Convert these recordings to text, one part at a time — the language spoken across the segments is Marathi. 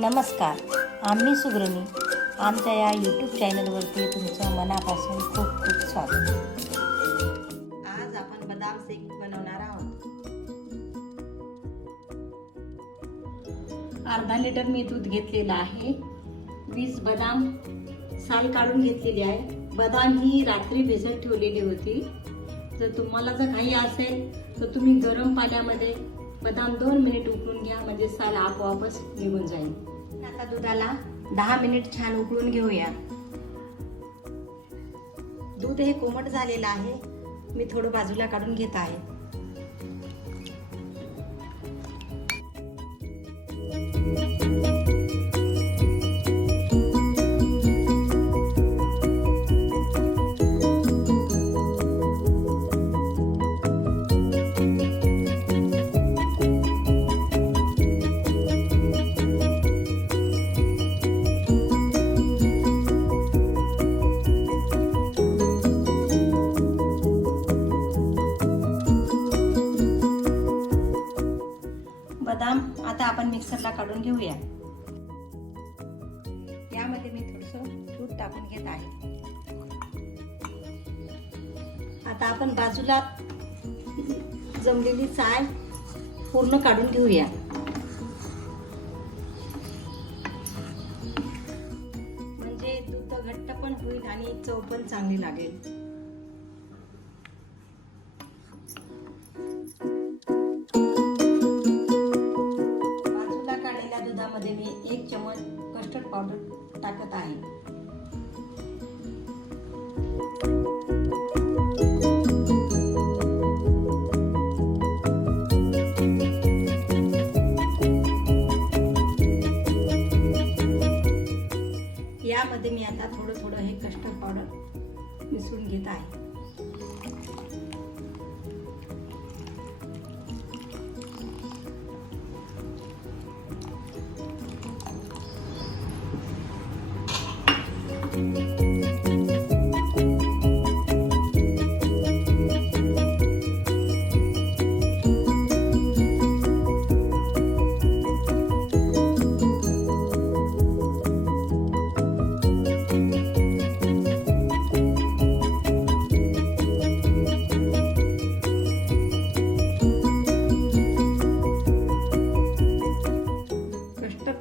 नमस्कार, आम्ही सुग्रणी आमच्या या यूट्यूब चॅनलवरती तुमचं मनापासून खूप खूप स्वागत। आज आपण बदाम शेक बनवणार आहोत। अर्धा लिटर मी दूध घेतलेलं आहे। 20 बदाम साल काढून घेतलेली आहे। बदाम ही रात्री भिजत ठेवलेली होती। जर तुम्हाला जर काही असेल तर तुम्ही गरम पाण्यामध्ये बदाम 2 मिनिट उकळून घ्या, म्हणजे साल आपोआपच निघून जाईल। आता दुधाला 10 मिनिट छान उकळून घेऊया। दूध हे कोमट झालेलं आहे। मी थोडं बाजूला काढून घेत आहे। बदाम आता आपण मिक्सरला काढून घेऊया। यामध्ये मी थोडंसं दूध टाकून घेत आहे। आता आपण बाजूला जमलेली साय पूर्ण काढून घेऊया। म्हणजे दूध घट्ट पण होईल आणि चव पण चांगली लागेल। दुधामध्ये मी 1 चमच कस्टर्ड पावडर टाकत आहे। यामध्ये मी आता थोडं थोडं हे कस्टर्ड पावडर मिसळून घेत आहे।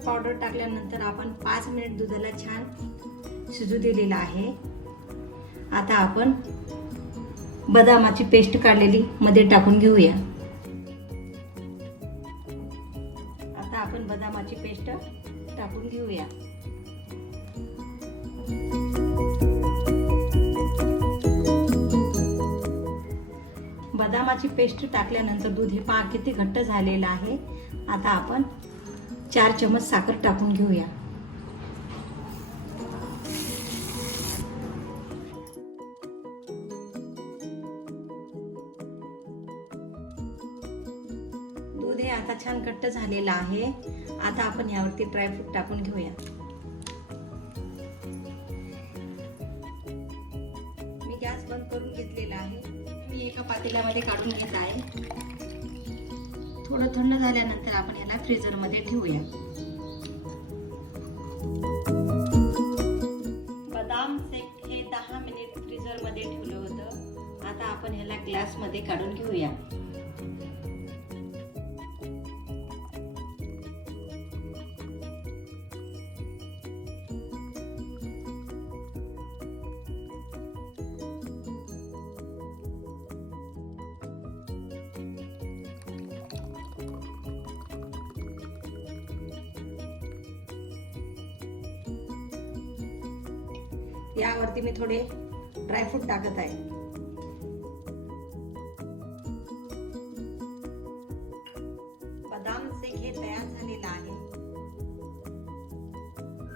पावडर टाकल्यानंतर आपण 5 मिनिट दुधाला छान शिजू दिलेला आहे। आता आपण बदामाची पेस्ट काढलेली मध्ये टाकून घेऊया। आता आपण बदामाची पेस्ट टाकून घेऊया। बदामाची पेस्ट टाकल्यानंतर दूध हे पहा किती घट्ट झालेलं आहे। आता आपण 4 चमच साखर टाकून घेऊया। दूध हे आता छान घट्ट झालेलं आहे। आता आपण यावरती ड्रायफ्रूट टाकून घेऊया। मी गॅस बंद करून घेतलेला आहे। मी एका पातेल्यामध्ये काढून घेत आहे। थोडं थंड झाल्यानंतर आपण याला फ्रीजर मध्ये ठेवूया। बदाम शेक हे 10 मिनिट फ्रीजर मध्ये ठेवलं होतं। आता आपण याला ग्लास मध्ये काढून घेऊया। यावरती मी थोडे ड्रायफ्रूट टाकत आहे। बदाम शेक हे तयार झालेला आहे।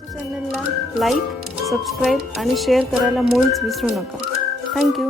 चॅनलला लाईक, सबस्क्राईब आणि शेअर करायला मुळीच विसरू नका। थँक्यू।